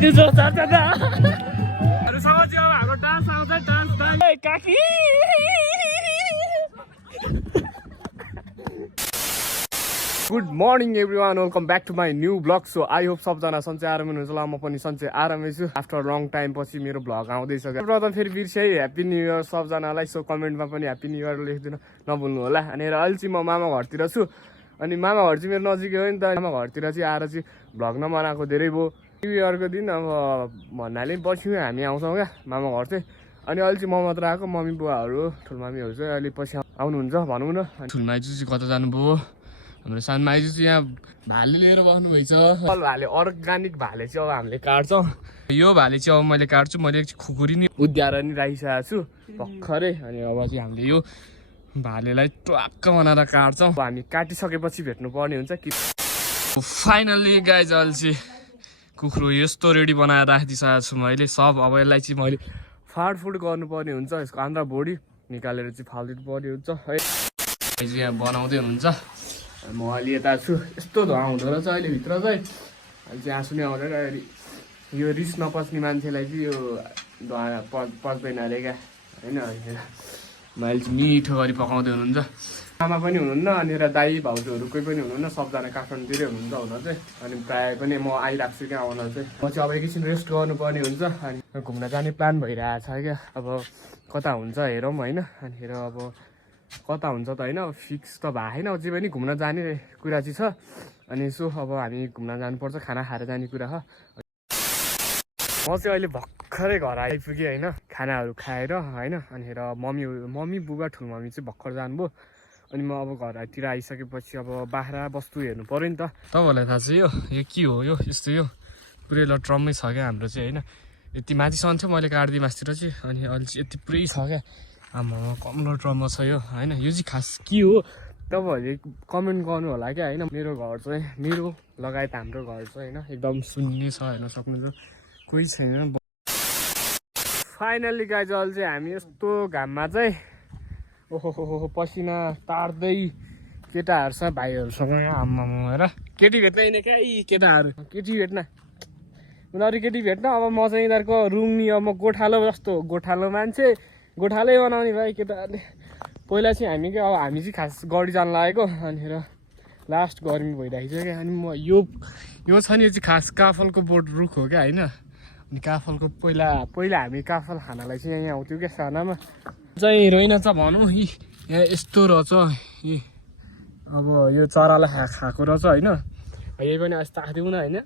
त्यो जो छ दादा अरुसँग चाहिँ अब हाम्रो डान्स आउँछ डान्स काकी good morning everyone welcome back to my new blog so I hope सबजना सन्चै आरामै हुनुहुन्छ होला म पनि सन्चै आरामै छु आफ्टर लङ टाइम पछि मेरो भ्लग आउँदैछ प्रथम फेरि बिर्सै ह्याप्पी न्यू इयर सबजनालाई सो कमेन्टमा पनि ह्याप्पी न्यू इयर लेखिदिनु नभुल्नु होला अनि अहिले चाहिँ म मामा घरतिर छु अनि मामा घर चाहिँ मेरो नजिकै हो नि त मामा घरतिर चाहिँ आएर चाहिँ भ्लग नबनाएको धेरै भयो न्यू इयरको दिन अब भन्नाले पछि हामी आउँछौँ क्या मामा घर चाहिँ अनि अहिले चाहिँ म मात्र आएको मम्मी बुवाहरू ठुलमामीहरू चाहिँ अहिले पछि आउनुहुन्छ भनौँ न ठुलमाइजू चाहिँ कता जानुभयो हाम्रो सानो माइजू चाहिँ यहाँ भाले लिएर बस्नुभएछ भाले अर्ग्यानिक भाले चाहिँ अब हामीले काट्छौँ यो भाले चाहिँ अब मैले काट्छु मैले खुकुरी नि उद्याएर नि राखिसकेको छु भर्खरै अनि अब चाहिँ हामीले यो भालेलाई ट्वाक्क बनाएर काट्छौँ हामी काटिसकेपछि भेट्नुपर्ने हुन्छ कि फाइनल्ली गाइज अहिले चाहिँ कुखुरो यस्तो रेडी बनाएर राखिदिइसकेको छु मैले सब अब यसलाई चाहिँ मैले फाडफुड गर्नुपर्ने हुन्छ यसको आन्द्रा बोडी निकालेर चाहिँ फालिदिनु पर्ने हुन्छ है यहाँ बनाउँदै हुनुहुन्छ म अहिले यता छु यस्तो धुवा हुँदो रहेछ अहिले भित्र चाहिँ अहिले चाहिँ आँसु नै आउँदैन अहिले यो रिस नपस्ने मान्छेलाई चाहिँ यो धुवा पस्दैन अरे क्या होइन मैले चाहिँ मिठो गरी पकाउँदै हुनुहुन्छ आमा पनि हुनुहुन्न अनि दाई भाउजूहरू कोही पनि हुनुहुन्न सबजना काठमाडौँतिरै हुनुहुन्छ हुन चाहिँ अनि प्रायः पनि म आइरहेको छु क्या आउन चाहिँ म चाहिँ अब एकैछिन रेस्ट गर्नुपर्ने हुन्छ अनि घुम्न जाने प्लान भइरहेको छ क्या अब कता हुन्छ हेरौँ होइन अनि हेर अब कता हुन्छ त होइन फिक्स त भएको छैन अझै पनि घुम्न जाने कुरा चाहिँ छ अनि यसो अब हामी घुम्न जानुपर्छ खाना खाएर जाने कुरा हो म चाहिँ अहिले भर्खरै घर आइपुगेँ होइन खानाहरू खाएर होइन अनि हेर मम्मी बुबा ठुलमम्मी चाहिँ भर्खर जानुभयो अनि म अब घरतिर आइसकेपछि अब बाख्रा बस्तु हेर्नु पऱ्यो नि त तपाईँहरूलाई थाहा छ यो के हो यो यस्तो यो पुरै ल ट्रममै छ क्या हाम्रो चाहिँ होइन यति माथिसम्म थियो मैले काटिदिएँ मासतिर चाहिँ अनि अहिले चाहिँ यति पुरै छ क्या आमा कमलो ट्रममा छ यो होइन यो चाहिँ खास के हो तपाईँहरूले कमेन्ट गर्नु होला क्या होइन मेरो घर चाहिँ मेरो लगायत हाम्रो घर चाहिँ होइन एकदम सुन्ने छ हेर्न सक्नुहुन्छ कोही छैन फाइनल्ली गाइज अहिले चाहिँ हामी यस्तो घाममा चाहिँ ओहो पसिना तार्दै केटाहरूसँग भाइहरूसँग आम्मा हेर केटी भेट्न यिनी क्या यी केटाहरू केटी भेट्न उनीहरू केटी भेट्न अब म चाहिँ यिनीहरूको रुङ्नी अब म गोठालो जस्तो गोठालो मान्छे गोठालै बनाउने भाइ केटाहरूले पहिला चाहिँ हामी क्या अब हामी चाहिँ खास गढी जान लागेको अनि लास्ट गर्मी भइरहेको छ क्या अनि म यो छ नि यो चाहिँ खास काफलको बोट रुख हो क्या होइन अनि काफलको पहिला हामी काफल खानालाई चाहिँ यहाँ आउँथ्यौँ क्या सानामा चाहिँ रहेनछ भनौँ यहाँ यस्तो रहेछ अब यो चरालाई खाएको रहेछ होइन यही पनि अस्ति ताक्दिउँ न होइन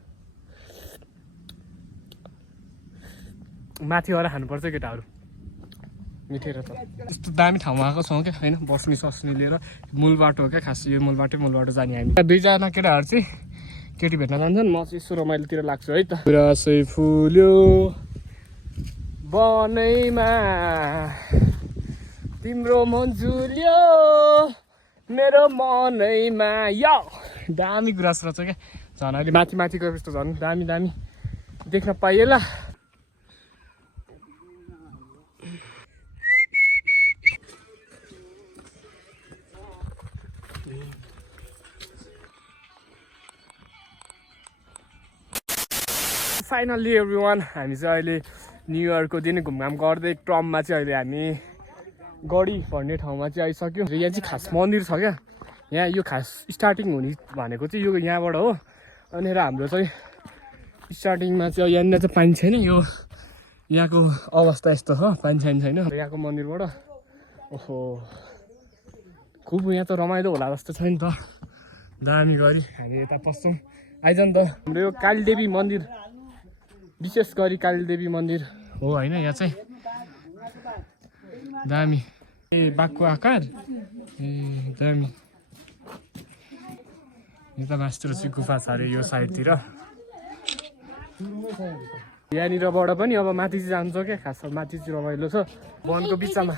माथि गएर खानुपर्छ केटाहरू मिठेर त यस्तो दामी ठाउँमा आएको छौँ क्या होइन बस्ने सस्ने लिएर मूल बाटो हो क्या खास यो मूल बाटो जाने हामी दुईजना केटाहरू चाहिँ केटी भेट्न जान्छन् म चाहिँ यसो रमाइलोतिर लाग्छु है त गुराँसै फुल्यो बनैमा तिम्रो मन झुल्यो मेरो मनैमा यो दामी गुराँस रहेछ क्या झन् अहिले माथि गयो जस्तो झन् दामी देख्न पाइएला फाइनल्ली एभ्रिवान हामी चाहिँ अहिले न्यु इयरको दिन घुमघाम गर्दै ट्रममा चाहिँ अहिले हामी गढी भन्ने ठाउँमा चाहिँ आइसक्यो यहाँ चाहिँ खास मन्दिर छ क्या यहाँ यो खास स्टार्टिङ हुने भनेको चाहिँ यो यहाँबाट हो अनि हाम्रो चाहिँ स्टार्टिङमा चाहिँ यहाँनिर चाहिँ पानी छैन यो यहाँको अवस्था यस्तो हो पानी छैन यहाँको मन्दिरबाट ओहो खुब यहाँ त रमाइलो होला जस्तो छ नि त दामी गरी हामी यता पस्छौँ आइज नि त हाम्रो यो कालीदेवी मन्दिर विशेष गरी कालीदेवी मन्दिर हो होइन यहाँ चाहिँ दामी बाघको आकार दामी यता मास्टर चाहिँ गुफा छ अरे यो साइडतिर यहाँनिरबाट पनि अब माथि चाहिँ जान्छ क्या खास माथि चाहिँ रमाइलो छ वनको बिचमा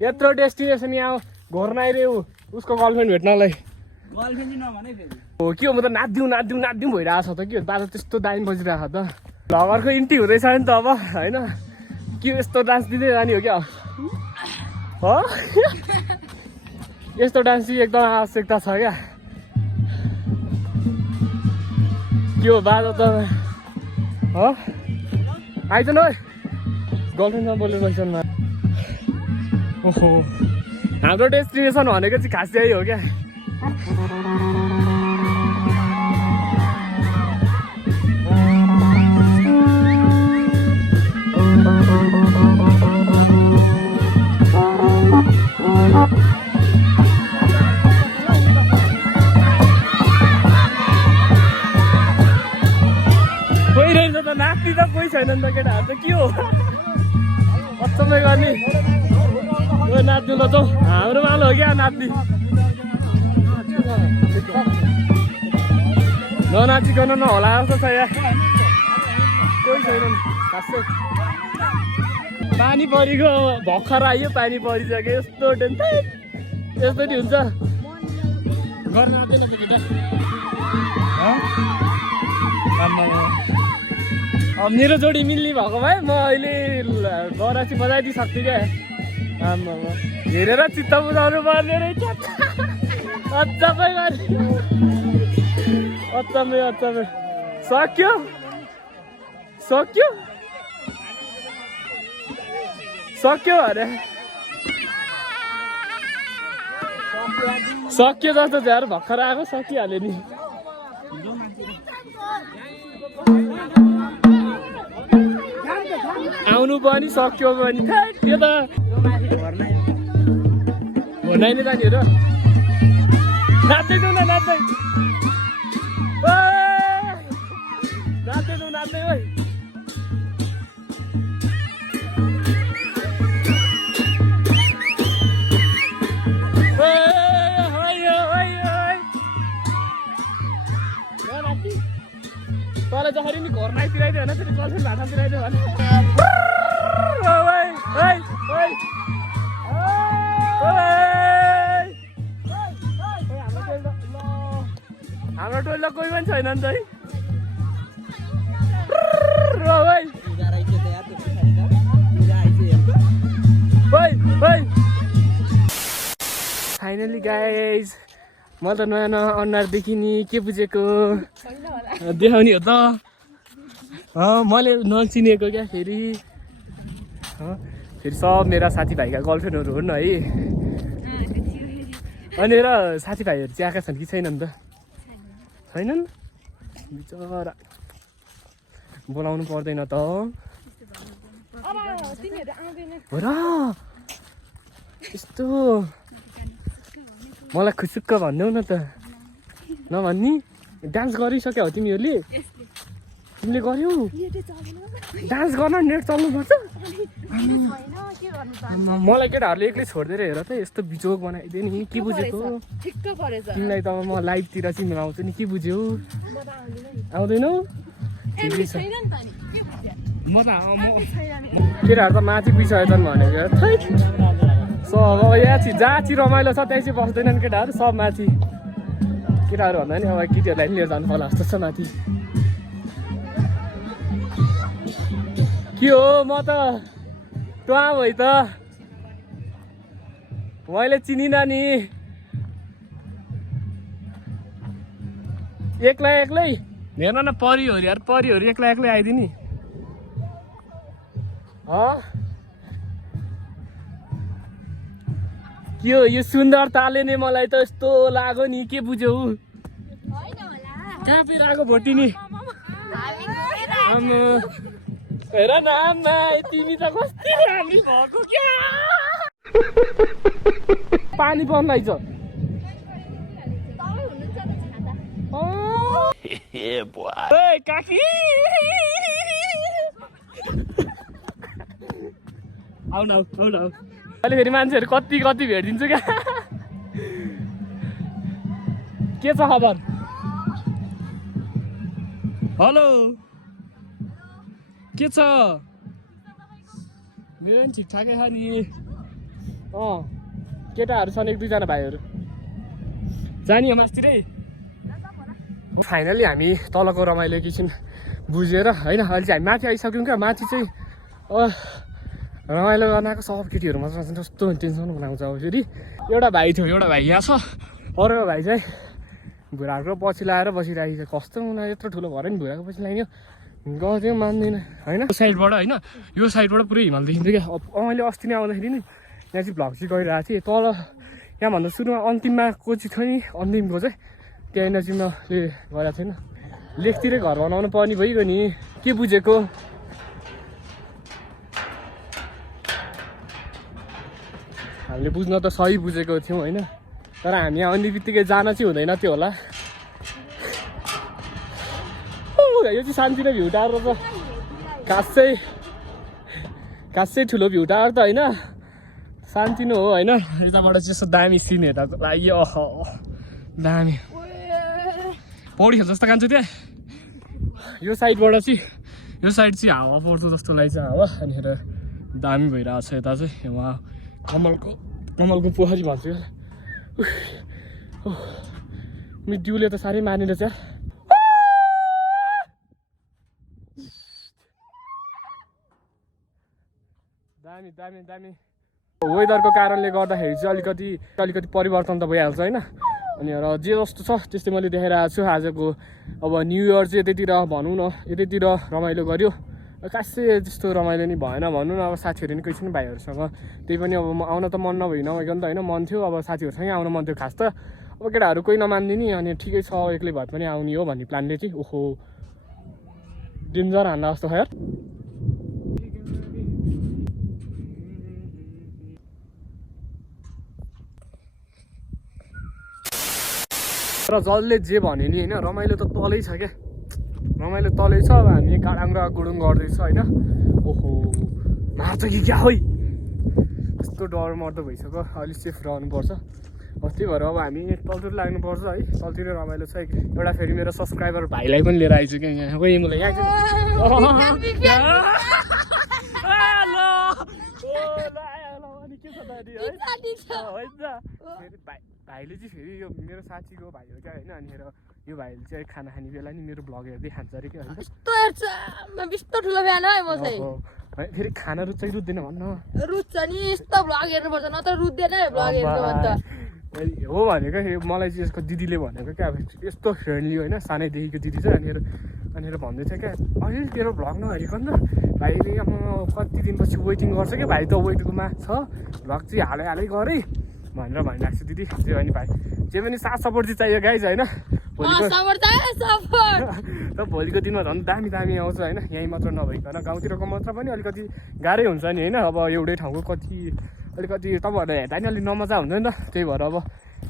यत्रो डेस्टिनेसन यहाँ घोर्न आइरह्यो उसको गर्लफ्रेन्ड भेट्नलाई हो के हो म त नाच्दिउँ भइरहेको छ त के बाजा त्यस्तो दामी बजिरहेको त भगरको इन्ट्री हुँदैछ नि त अब होइन के यस्तो डान्स दिँदै जाने हो क्या हो यस्तो डान्स चाहिँ एकदम आवश्यकता छ क्या के हो बाजा त आइज न गर्लफ्रेन्डसँग बोलेर रहेछन् ओहो हाम्रो डेस्टिनेसन भनेको चाहिँ खास यही हो क्या कोही रहेछ त नाच्ने त कोही छैनन् त केटाहरू त के हो अचम्मै गर्ने यो नाच्नु ल जाउँ हाम्रो माल हो क्या नाच्ने ननाचिकन नहोला जस्तो छ यहाँ कोही छैनन् खासै पानी परेको भर्खर आयो पानी परिसक्यो यस्तो टेन्सन यस्तो नि हुन्छ गर्न आउँदैन त केटा अब मेरो जोडी मिल्ने भएको भए म अहिले गराची बजाइदिइसक्थेँ क्या आम्मा हेरेर चित्त बुझाउनु पर्ने रहेछ अचम्मै अचम्मै अचम्मै सक्यो सक्यो सक्यो अरे सक्यो जस्तो चाहिँ अरू भर्खर आएको सकिहाल्यो नि आउनु पनि सक्यो पनि त्यो त भर्नाइ नै जाने हो र नाच्दै जाउँ न नाच्दै नाच्दै जाउँ नाच्दै ओइ तँलाई जसरी नि घरमा आइतिराइदियो होइन फेरि गर्लफ्रेन्ड भाषा तिराइदियो भने हाम्रो टोइलो कोही पनि छैन नि त है फाइनली गाइज म त नयाँ नयाँ अनुहार देखिने के बुझेको देखाउने हो त मैले नचिनेको क्या फेरि सब मेरा साथीभाइका गर्लफ्रेन्डहरू हुन् है अनि र साथीभाइहरू चाहिँ आएका छन् कि छैनन् त छैनन् बिचरा बोलाउनु पर्दैन त हो र यस्तो मलाई खुसुक्क भन्देऊ न त नभन्नी डान्स गरिसक्यौ हो तिमीहरूले तिमीले गर्यौ डान्स गर्न नेट चल्नुपर्छ मलाई केटाहरूले एक्लै छोडिदिएर हेर त यस्तो बिजोग बनाइदियो नि के बुझेको तिमीलाई त म लाइभतिर चाहिँ मिलाउँछु नि के बुझ्यौ आउँदैनौ ठिकै छ केटाहरू त माथि बिसाएछन् भनेको सब अब यहाँ चाहिँ जहाँ चाहिँ रमाइलो छ त्यहाँ चाहिँ बस्दैनन् केटाहरू सब माथि केटाहरू भन्दा नि अब केटीहरूलाई पनि लिएर जानु पर्ला जस्तो छ माथि के हो म त टुवा भइ त मैले चिनिनँ नि एक्लै एक्लै हेर्न न परिहरू यार परिहरू एक्लै एक्लै आइदिने के हो यो सुन्दरताले नै मलाई त यस्तो लाग्यो नि के बुझ्यौ कहाँ फेरि आएको भोटिनी हेर न आमा तिमी त कति राम्री भएको क्या पानी पर्दैछ काकी आउन अहिले फेरि मान्छेहरू कति कति भेटिदिन्छु क्या के छ खबर हेलो के छ मेरो पनि ठिकठाकै छ नि केटाहरू छन् एक दुईजना भाइहरू जाने हो मासतिरै फाइनली हामी तलको रमाइलो एकैछिन बुझेर होइन अहिले चाहिँ हामी माथि आइसक्यौँ क्या माथि चाहिँ रमाइलो गर्न आएको सब केटीहरू मात्र जस्तो टेन्सन बनाउँछ अब फेरि एउटा भाइ थियो एउटा भाइ यहाँ छ अरू भाइ चाहिँ भुराको पछि लाएर बसिरहेको छ कस्तो उनीहरू यत्रो ठुलो भएर नि भुराको पछि लाग्यो गर्थ्यो मान्दैन होइन यो साइडबाट होइन यो साइडबाट पुरै हिमाल देखिन्थ्यो क्या मैले अस्ति नै आउँदाखेरि नि यहाँ चाहिँ भ्लग चाहिँ गरिरहेको थिएँ तल यहाँभन्दा सुरुमा अन्तिममा को चाहिँ थियो नि अन्तिमको चाहिँ त्यहाँनिर चाहिँ मैले गरेको थिएन लेखतिरै घर बनाउनु पर्ने भइगयो नि के बुझेको हामीले बुझ्न त सही बुझेको थियौँ होइन तर हामी यहाँ आउने बित्तिकै जान चाहिँ हुँदैन त्यो होला यो चाहिँ सानोतिनो भ्यू टावर त खासै ठुलो भ्यू टावर त होइन सानोतिनो हो होइन यताबाट चाहिँ यस्तो दामी सिन हेर्दाको लागि अह दामी पौडी खेल्छ जस्तो कान्छ त्यहाँ यो साइडबाट चाहिँ यो साइड चाहिँ हावा पर्छ जस्तो लाग्छ हावा अनि दामी भइरहेको छ यता चाहिँ उहाँ कमलको पोखरी भन्छु मिड्युले त साह्रै मानेर चाहिँ दामी दामी दामी वेदरको कारणले गर्दाखेरि चाहिँ अलिकति परिवर्तन त भइहाल्छ होइन अनि र जे जस्तो छ त्यस्तै मैले देखाइरहेको छु आजको अब न्यु इयर चाहिँ यतैतिर भनौँ न यतैतिर रमाइलो गऱ्यो खासै त्यस्तो रमाइलो नि भएन भनौँ न अब साथीहरू नि कोही छैन भाइहरूसँग त्यही पनि अब आउन त मन नभइ नभइकन त होइन मन थियो अब साथीहरूसँगै आउन मन थियो खास त अब केटाहरू कोही नमान्दिने अनि ठिकै छ एक्लै भए पनि आउने हो भन्ने प्लानले चाहिँ ओहो डेन्जर हान्दा जस्तो खै र जसले जे भन्यो नि होइन रमाइलो त तलै छ क्या रमाइलो तलै छ अब हामी गाडाङ र गुडुङ गर्दैछ होइन ओहो मार्छ कि क्या है यस्तो डर मर्दो भइसक्यो अलिक सेफ रहनुपर्छ त्यही भएर अब हामी तलतिर लाग्नुपर्छ है तलतिर रमाइलो छ एउटा फेरि मेरो सब्सक्राइबर भाइलाई पनि लिएर आइछु क्या यहाँ कोही मलाई भाइले चाहिँ फेरि यो मेरो साथीको भाइ हो क्या होइन अनि यो भाइले चाहिँ खाना खाने बेला नि मेरो भ्लग हेर्दै खान्छ अरे क्या होइन फेरि खाना रुच्छ कि रुच्दैन भन्न रुच्छ नि यस्तो भ्लग हेर्नुपर्छ नत्र रुच्दैन भ्लग हेर्नु हो भनेको मलाई चाहिँ यसको दिदीले भनेको क्या अब यस्तो फ्रेन्डली होइन सानैदेखिको दिदी चाहिँ अनि भन्दै थियो क्या अहिले तेरो भ्लग नहेरिकन त भाइले अब कति दिनपछि वेटिङ गर्छ क्या भाइ त वेटकोमा छ भ्लग चाहिँ हालै गरेँ भनेर भनिरहेको छु दिदी जे भने भाइ जे पनि साथ सपोर्ट चाहिँ चाहियो गाइज होइन भोलिको दिनमा झन् दामी आउँछ होइन यहीँ मात्र नभइकन गाउँतिरको मात्र पनि अलिकति गाह्रै हुन्छ नि होइन अब एउटै ठाउँको अलिकति तपाईँहरूलाई हेर्दा नि अलिक नमजा हुन्छ नि त त्यही भएर अब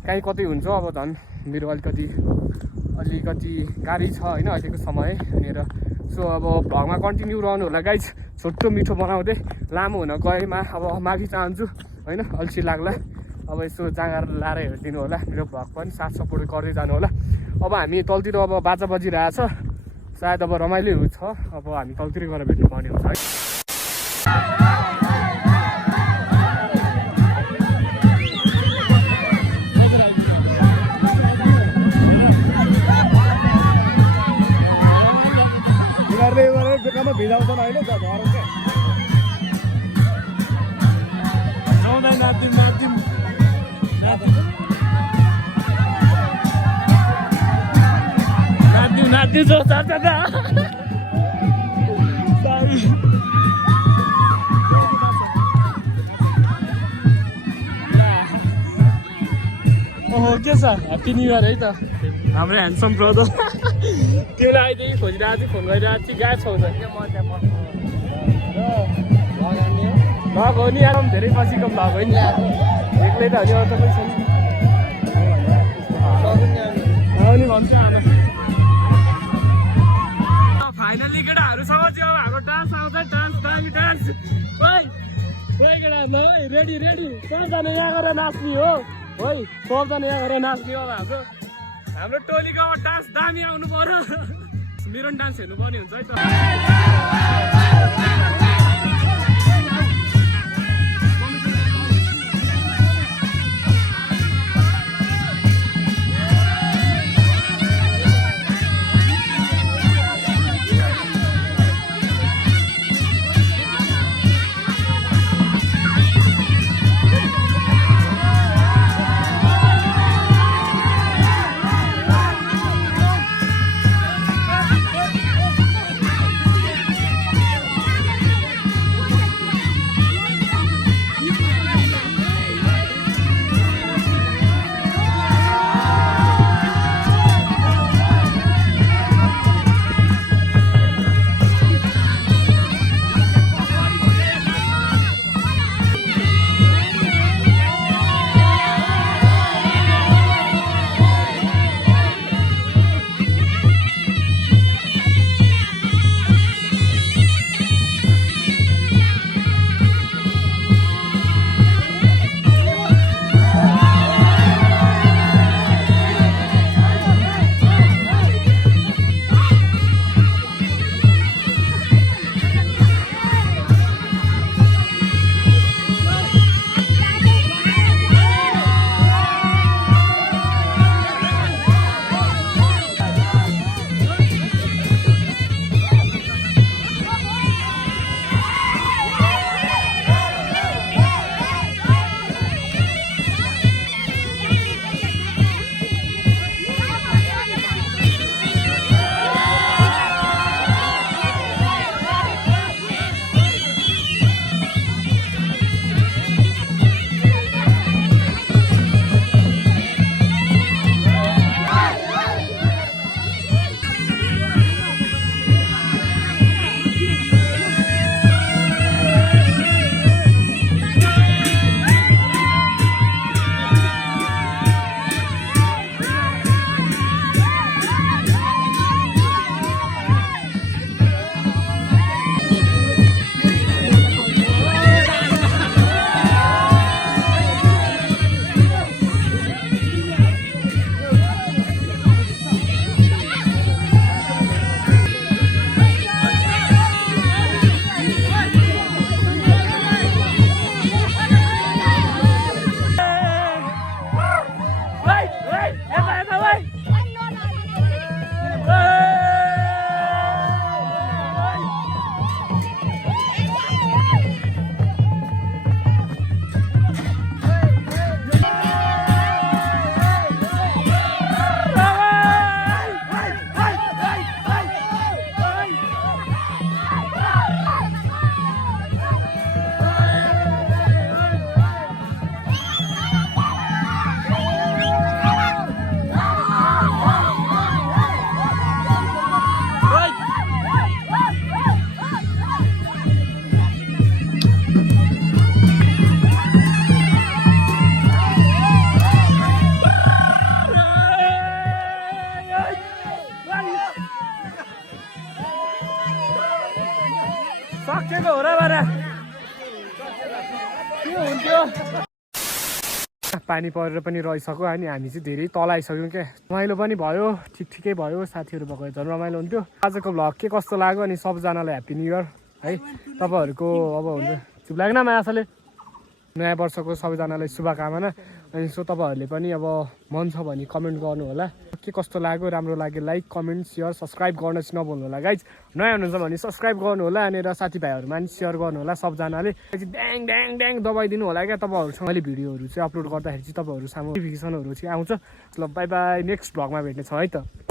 काहीँ कतै हुन्छ अब झन् मेरो अलिकति गाह्रै छ होइन अहिलेको समय अनि सो अब भ्लगमा कन्टिन्यू रहनु होला गाइज छोटो मिठो बनाउँदै लामो हुन गएमा अब माफी चाहन्छु होइन अल्छी लाग्ला अब यसो जाँगर लाएर हेरिदिनु होला मेरो भ्लग पनि साथ सपोर्ट गर्दै जानु होला अब हामी तलतिर अब बाजा बजिरहेछ सायद अब रमाइलो छ अब हामी तलतिर गएर भेट्नु पर्ने हुन्छ है बेकारमा भिजाउँछन् अहिले नाच्दिउँ ओहो के छ ह्याप्पी न्यु इयर है त हाम्रो ह्यान्डसम ब्रदर तिमीलाई अहिलेदेखि खोजिरहेको थिएँ फोन गरिरहेको थिएँ गायब छौ भ्लग हो नि आराम धेरै पछिको भ्लग हो नि एक्लै त हो नि अरू त कोही छैन नि भन्छ फाइनली केटाहरूसँग चाहिँ अब हाम्रो डान्स आउँछ दामी डान्स केटा ल रेडी सबजना यहाँ गएर नाच्ने हो है सबजना यहाँ गएर नाच्ने हो अब हाम्रो टोलीको अब डान्स दामी आउनु पर्यो मेरो पनि डान्स हेर्नुपर्ने हुन्छ है त पानी परेर पनि रहिसक्यो अनि हामी चाहिँ धेरै तल आइसक्यौँ क्या रमाइलो पनि भयो ठिकै भयो साथीहरू भएको झन् रमाइलो हुन्थ्यो आजको भ्लग के कस्तो लाग्यो अनि सबजनालाई ह्याप्पी न्यू इयर है तपाईँहरूको अब हुन्छ चुप लाग्न मायाले नयाँ वर्षको सबैजनालाई शुभकामना अनि सो तपाईँहरूले पनि अब मन छ भने कमेन्ट गर्नु होला के कस्तो लाग्यो राम्रो लाग्यो लाइक कमेन्ट सेयर सब्सक्राइब गर्न चाहिँ नभुल्नु होला गाइज नयाँ हुनुहुन्छ भने सब्सक्राइब गर्नु होला अनि साथीभाइहरूमा पनि सेयर गर्नु होला सबजनाले ड्याङ ड्याङ ड्याङ दबाइदिनु होला क्या तपाईँहरूसँग मैले भिडियोहरू चाहिँ अपलोड गर्दाखेरि चाहिँ तपाईँहरू सामु नोटिफिकेसनहरू चाहिँ आउँछ ल बाई बाई नेक्स्ट भ्लगमा भेट्ने छ है त